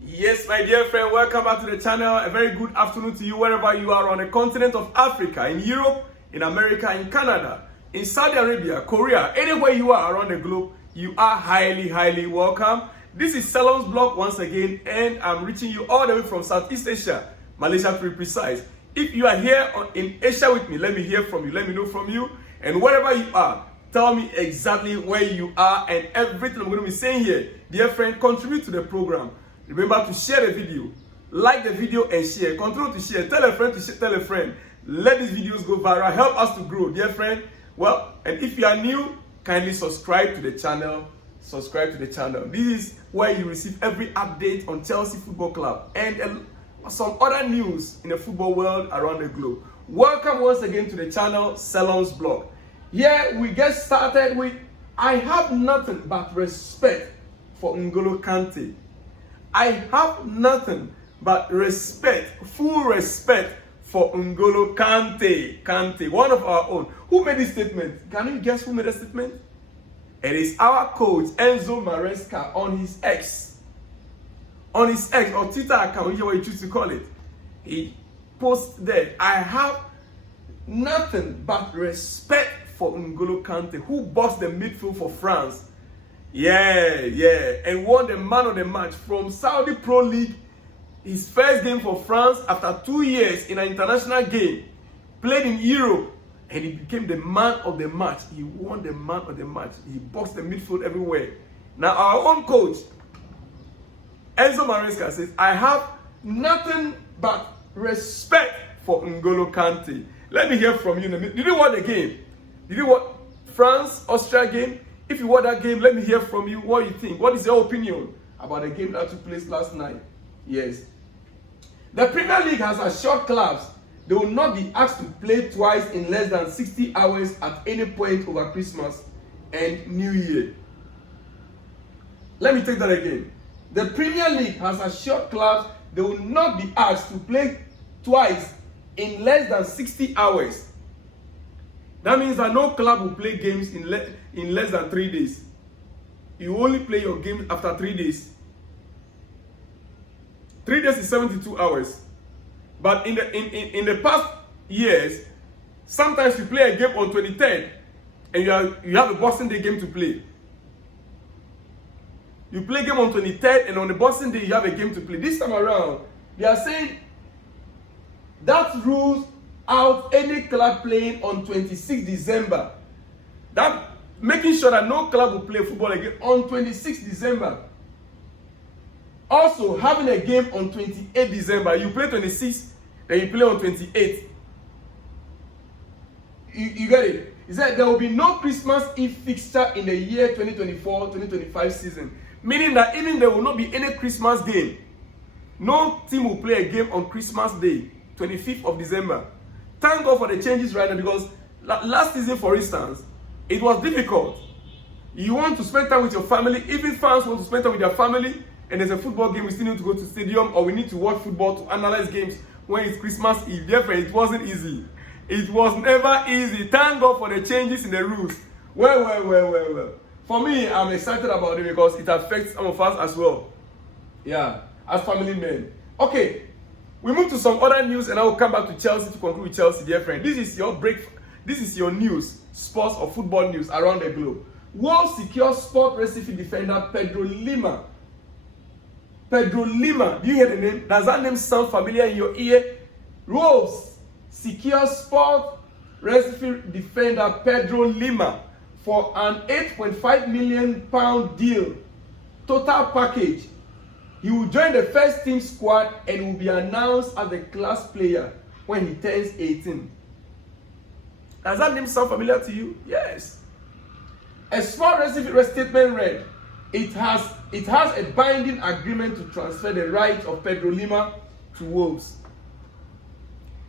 Yes, my dear friend, welcome back to the channel. A very good afternoon to you wherever you are on the continent of Africa, in Europe, in America, in Canada, in Saudi Arabia, Korea, anywhere you are around the globe, you are highly welcome. This is Salon's blog once again, and I'm reaching you all the way from Southeast Asia, Malaysia to be precise. If you are here in Asia with me, let me hear from you, let me know from you, and wherever you are, tell me exactly where you are and everything I'm going to be saying here. Dear friend, contribute to the program. Remember to share the video, like the video and share. Continue to share. Tell a friend to tell a friend. Let these videos go viral. Help us to grow, dear friend. Well, and if you are new, kindly subscribe to the channel. Subscribe to the channel. This is where you receive every update on Chelsea Football Club and some other news in the football world around the globe. Welcome once again to the channel, Salon's blog. Here we get started with, I have nothing but respect for N'Golo Kante. I have nothing but respect, full respect for N'Golo Kante. Kante, one of our own. Who made this statement? Can you guess who made the statement? It is our coach, Enzo Maresca, on his X. On his X, or Twitter account, whichever you choose to call it. He posted there, I have nothing but respect for N'Golo Kante, who bossed the midfield for France. And won the man of the match from Saudi Pro League. His first game for France after 2 years in an international game. Played in Europe and he became the man of the match. He won the man of the match. He boxed the midfield everywhere. Now our own coach, Enzo Maresca, says, I have nothing but respect for N'Golo Kante. Let me hear from you. Did you watch the game? Did you watch France-Austria game? If you watch that game, let me hear from you what you think. What is your opinion about the game that took place last night? Yes. The Premier League has assured clubs they will not be asked to play twice in less than 60 hours at any point over Christmas and New Year. Let me take that again. The Premier League has assured clubs they will not be asked to play twice in less than 60 hours. That means that no club will play games in less than 3 days. You only play your game after 3 days. 3 days is 72 hours. But in the past years, sometimes you play a game on 23rd and you have a Boxing Day game to play. You play a game on 23rd and on the Boxing Day you have a game to play. This time around, they are saying that rules out any club playing on 26 December. That making sure that no club will play football again on 26 December. Also, having a game on 28 December. You play 26, then you play on 28. You get it? He said there will be no Christmas Eve fixture in the year 2024-2025 season. Meaning that even there will not be any Christmas game. No team will play a game on Christmas Day, 25th of December. Thank God for the changes right now, because last season, for instance, it was difficult. You want to spend time with your family, even fans want to spend time with their family, and there's a football game, we still need to go to stadium, or we need to watch football to analyze games when it's Christmas Eve. Therefore, it wasn't easy. It was never easy. Thank God for the changes in the rules. Well. For me, I'm excited about it because it affects some of us as well. Yeah, as family men. Okay. We move to some other news and I will come back to Chelsea to conclude with Chelsea, dear friend. This is your break. This is your news, sports or football news around the globe. Wolves secure Sport Recife defender Pedro Lima. Pedro Lima, do you hear the name? Does that name sound familiar in your ear? Wolves secure Sport Recife defender Pedro Lima for an £8.5 million deal. Total package. He will join the first team squad and will be announced as a class player when he turns 18. Does that name sound familiar to you? Yes. As far as the statement read, it has a binding agreement to transfer the rights of Pedro Lima to Wolves.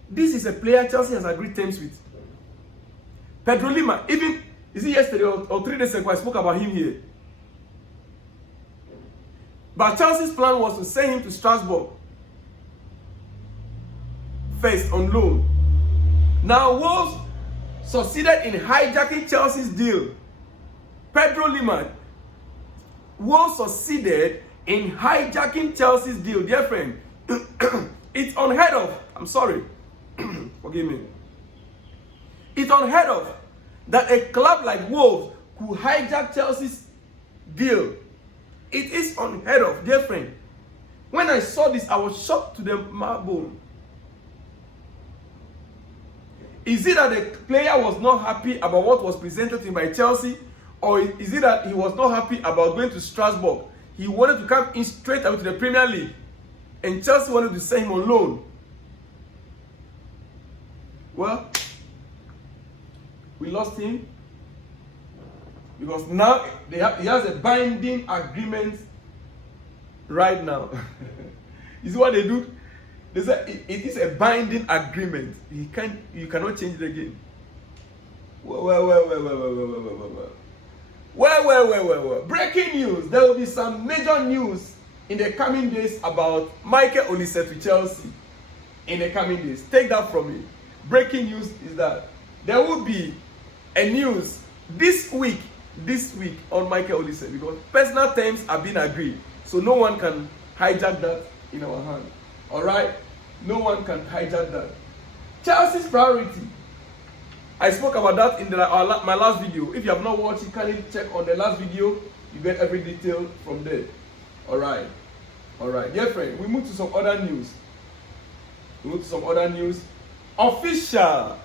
This is a player Chelsea has agreed terms with. Pedro Lima, even, is it yesterday or 3 days ago I spoke about him here. But Chelsea's plan was to send him to Strasbourg first on loan. Now Wolves succeeded in hijacking Chelsea's deal. Pedro Lima Wolves succeeded in hijacking Chelsea's deal, dear friend. It's unheard of. I'm sorry. Forgive me. It's unheard of that a club like Wolves could hijack Chelsea's deal. It is unheard of, dear friend. When I saw this, I was shocked to the marrow. Is it that the player was not happy about what was presented to him by Chelsea? Or is it that he was not happy about going to Strasbourg? He wanted to come in straight out to the Premier League. And Chelsea wanted to send him on loan. Well, we lost him. Because now he has a binding agreement right now. You see what they do? They say it is a binding agreement. You cannot change it again. Well. Breaking news. There will be some major news in the coming days about Michael Olise to Chelsea. In the coming days. Take that from me. Breaking news is that there will be a news this week on Michael Olise, because personal terms have been agreed. So no one can hijack that in our hand. Alright? No one can hijack that. Chelsea's priority. I spoke about that in my last video. If you have not watched it, kindly check on the last video. You get every detail from there. Alright. Dear friend, we move to some other news. Official.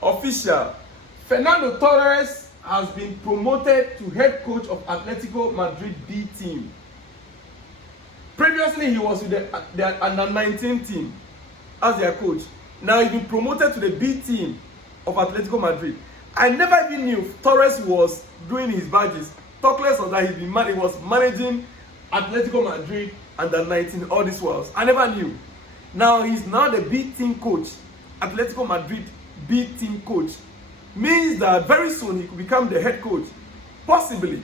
Fernando Torres has been promoted to head coach of Atletico Madrid B team. Previously, he was with the under-19 team as their coach. Now he's been promoted to the B team of Atletico Madrid. I never even knew Torres was doing his badges. Talk less of that, he was managing Atletico Madrid under-19 all this while. I never knew. Now he's now the B team coach. Atletico Madrid B team coach. Means that very soon he could become the head coach. Possibly.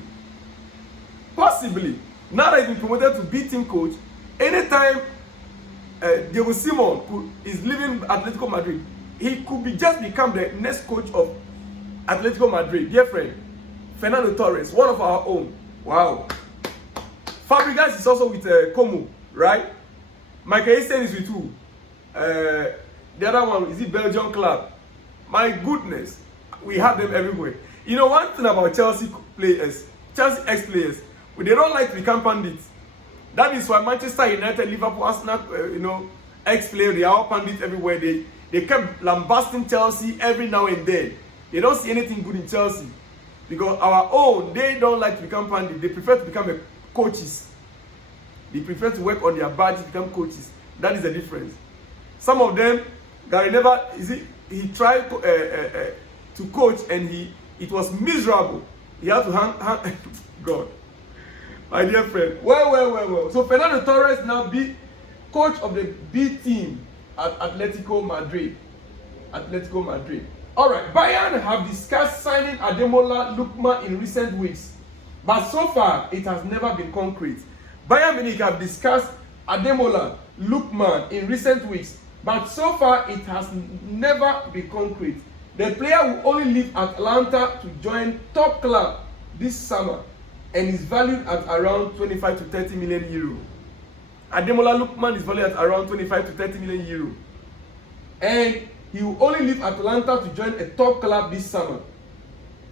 Now that he's been promoted to B team coach, anytime Diego Simon is leaving Atletico Madrid, he could just become the next coach of Atletico Madrid. Dear friend, Fernando Torres, one of our own. Wow. Fabregas is also with Como, right? Michael Essien is with who? The other one, is it Belgian club? My goodness, we have them everywhere. You know one thing about Chelsea players, Chelsea ex-players, they don't like to become pundits. That is why Manchester United, Liverpool, Arsenal, ex-players, they are all pundits everywhere. They kept lambasting Chelsea every now and then. They don't see anything good in Chelsea. Because our own, they don't like to become pundits. They prefer to become coaches. They prefer to work on their badges to become coaches. That is the difference. Some of them, Gary never, he tried to coach and it was miserable. He had to hang God. My dear friend. Well. So Fernando Torres now be coach of the B team at Atletico Madrid. Alright, Bayern have discussed signing Ademola Lookman in recent weeks. But so far, it has never been concrete. Bayern Munich have discussed Ademola Lookman in recent weeks. But so far, it has never been concrete. The player will only leave Atlanta to join top club this summer and is valued at around 25 to 30 million euro. Ademola Lookman is valued at around 25 to 30 million euro. And he will only leave Atlanta to join a top club this summer.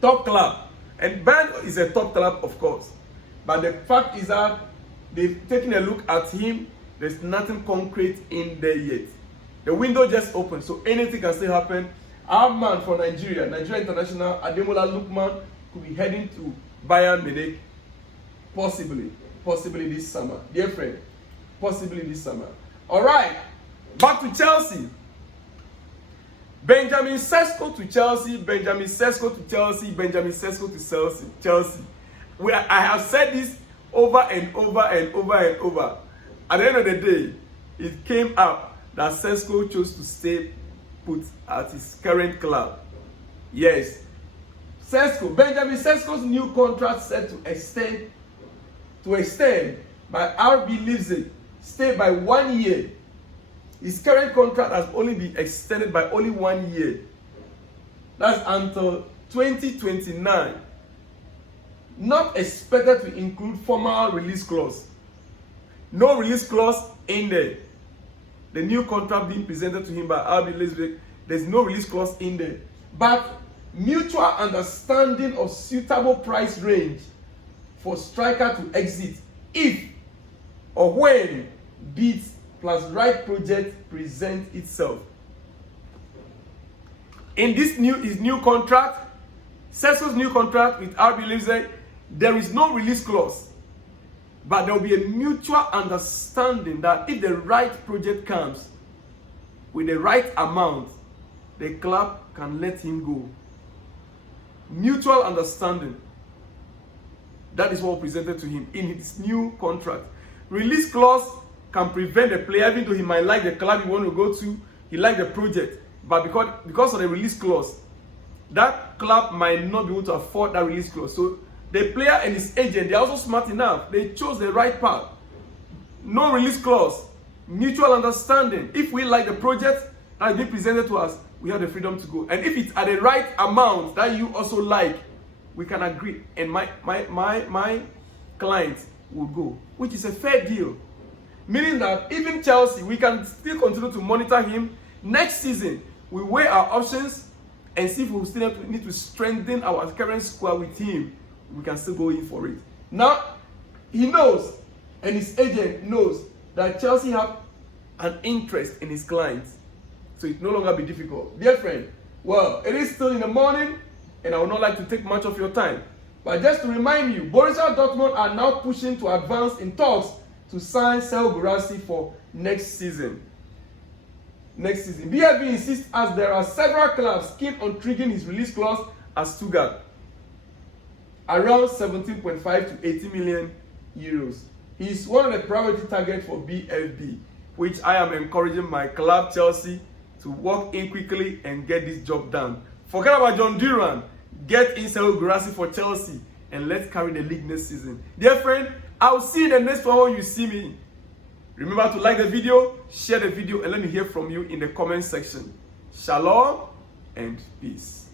Top club. And Bayern is a top club, of course. But the fact is that they've taken a look at him. There's nothing concrete in there yet. The window just opened, so anything can still happen. Our man from Nigeria International, Ademola Lookman, could be heading to Bayern Munich, possibly this summer. Dear friend, possibly this summer. All right, back to Chelsea. Benjamin Sesko to Chelsea, Benjamin Sesko to Chelsea, Benjamin Sesko to Chelsea. I have said this over and over and over and over. At the end of the day, it came up that Sesko chose to stay put at his current club. Yes. Benjamin Sesko's new contract set to extend by RB Leipzig, stay by 1 year. His current contract has only been extended by only 1 year. That's until 2029. Not expected to include formal release clause. No release clause in there. The new contract being presented to him by RB Leipzig, there's no release clause in there. But mutual understanding of suitable price range for striker to exit if or when bids plus right project present itself. In his new contract, Serhou's new contract with RB Leipzig, there is no release clause, but there will be a mutual understanding that if the right project comes with the right amount, the club can let him go. Mutual understanding. That is what was presented to him in his new contract. Release clause can prevent the player, even though he might like the club he want to go to, he like the project, but because of the release clause, that club might not be able to afford that release clause. So the player and his agent, they're also smart enough. They chose the right path. No release clause. Mutual understanding. If we like the project that is being presented to us, we have the freedom to go. And if it's at the right amount that you also like, we can agree. And my client will go, which is a fair deal. Meaning that even Chelsea, we can still continue to monitor him. Next season, we weigh our options and see if we still need to strengthen our current squad with him. We can still go in for it. Now, he knows, and his agent knows, that Chelsea have an interest in his clients. So it no longer be difficult. Dear friend, well, it is still in the morning, and I would not like to take much of your time. But just to remind you, Borussia Dortmund are now pushing to advance in talks to sign Serhou Guirassy for next season. BFB insists as there are several clubs keen on triggering his release clause at Stuttgart, around 17.5 to 80 million euros. He is one of the priority targets for BFB, which I am encouraging my club Chelsea to walk in quickly and get this job done. Forget about Jhon Duran. Get in Serhou Guirassy for Chelsea and let's carry the league next season. Dear friend, I'll see you in the next one when you see me. Remember to like the video, share the video, and let me hear from you in the comment section. Shalom and peace.